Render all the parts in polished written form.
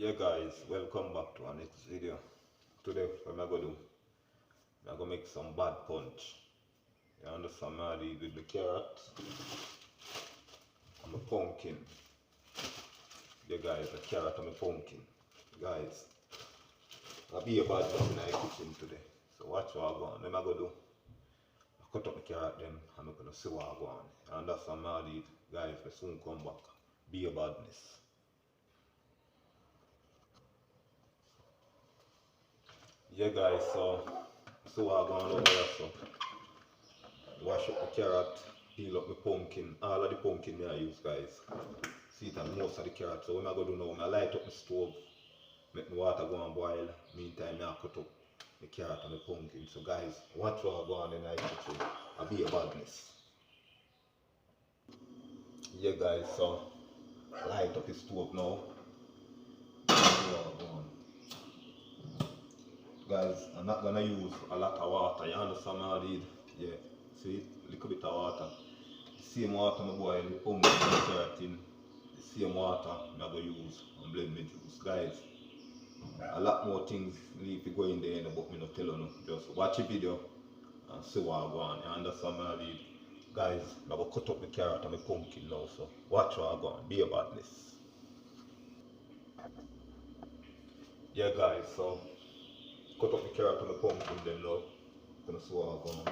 Yeah guys, welcome back to our next video. Today what I'm gonna do, I'm gonna make some bad punch. You understand me? With the carrot and the pumpkin. Yeah guys, the carrot and the pumpkin. Guys, I'll be a bad job in the kitchen today. So watch what I'm going. What I'm gonna do, I cut up the carrot then and I'm gonna see what I'm going. You understand me? Guys, we soon come back. Be a badness. Yeah guys, so what I'm going over there, so wash up the carrot, peel up the pumpkin, all of the pumpkin I use guys. See it and most of the carrot. So what I'm gonna do now, I light up the stove, make the water go and boil. Meantime I cut up the carrot and the pumpkin. So guys, watch what I go on in the kitchen. I'll be a badness. Yeah guys, so light up the stove now. Guys, I'm not gonna use a lot of water. You understand what I did? Yeah. See, a little bit of water. The same water I boil the pumpkin and the carrot in. The same water I'm gonna use and blend my juice. Guys, a lot more things need to go in there, but me not tell you. Just watch the video and see what I go on. You understand what I did? Guys, I'm gonna cut up the carrot and the pumpkin now. So watch what I go on. Be a badness. Yeah guys, so cut up the carrot and the pumpkin then now. Gonna see what I go on.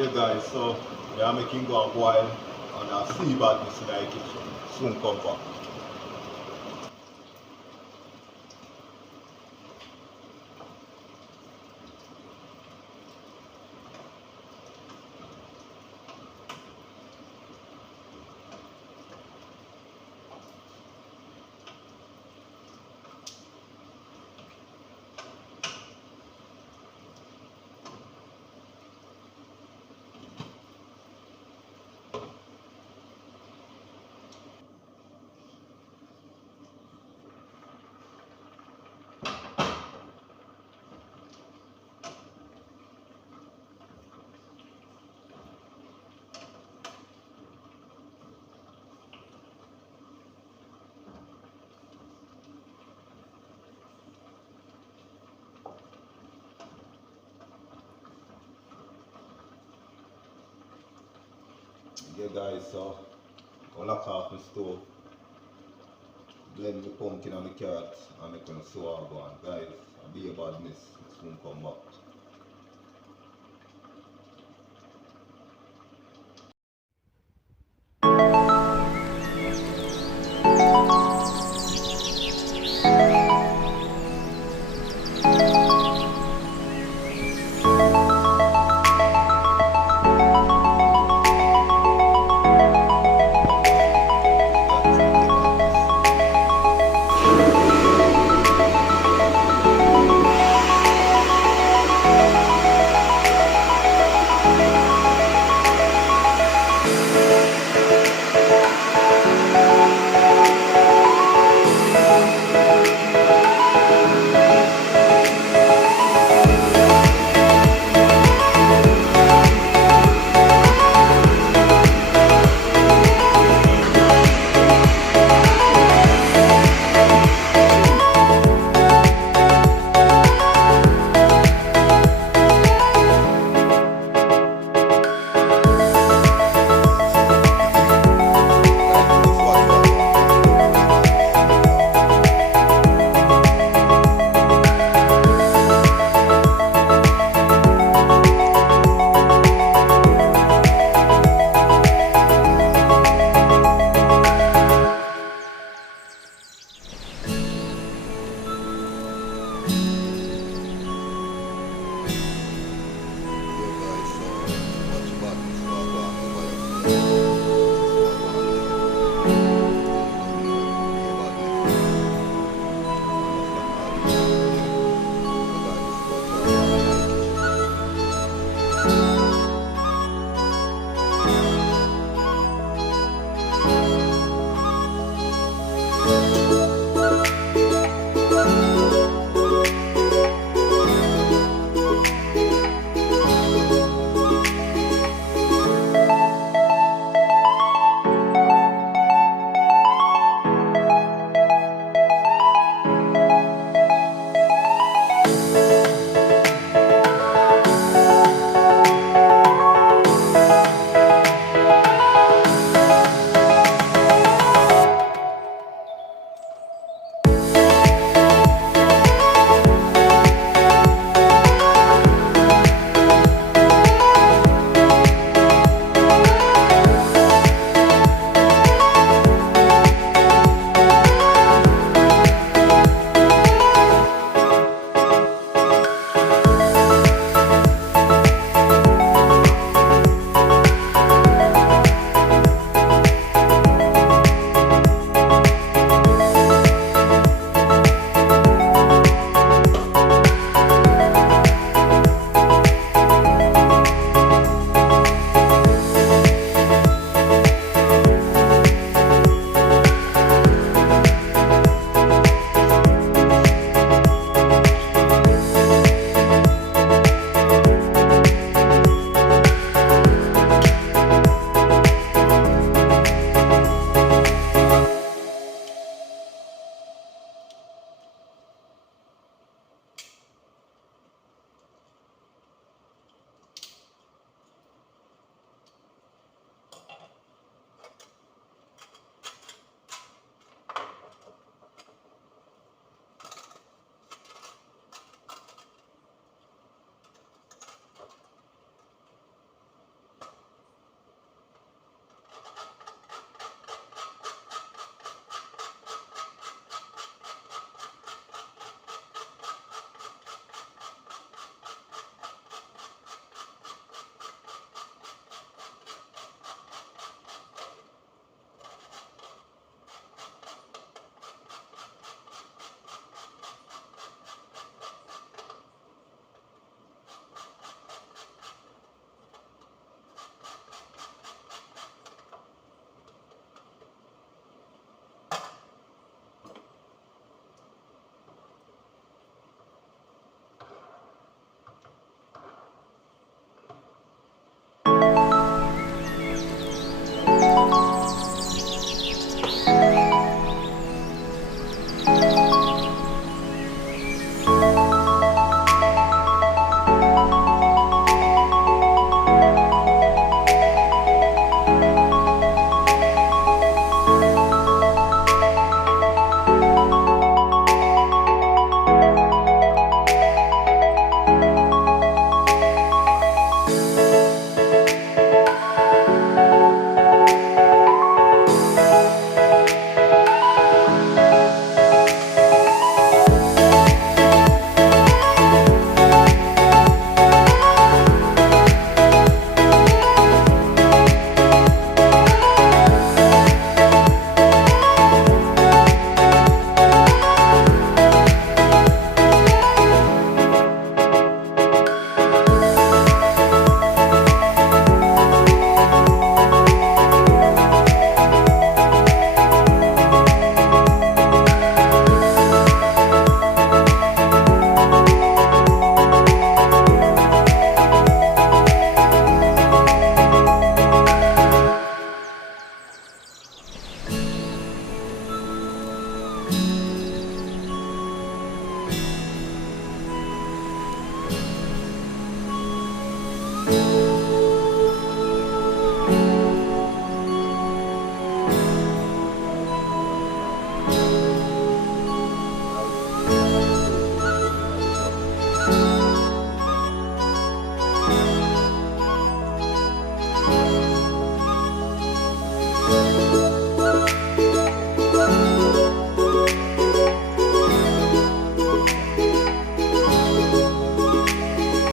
Yeah guys, so we are making go and boil and see badness in the kitchen. Soon come back. Yeah guys, so I'll lock off the stove, blend the pumpkin and the carrot and make a sour go on. Guys, I'll be a badness. Soon come back. Bye.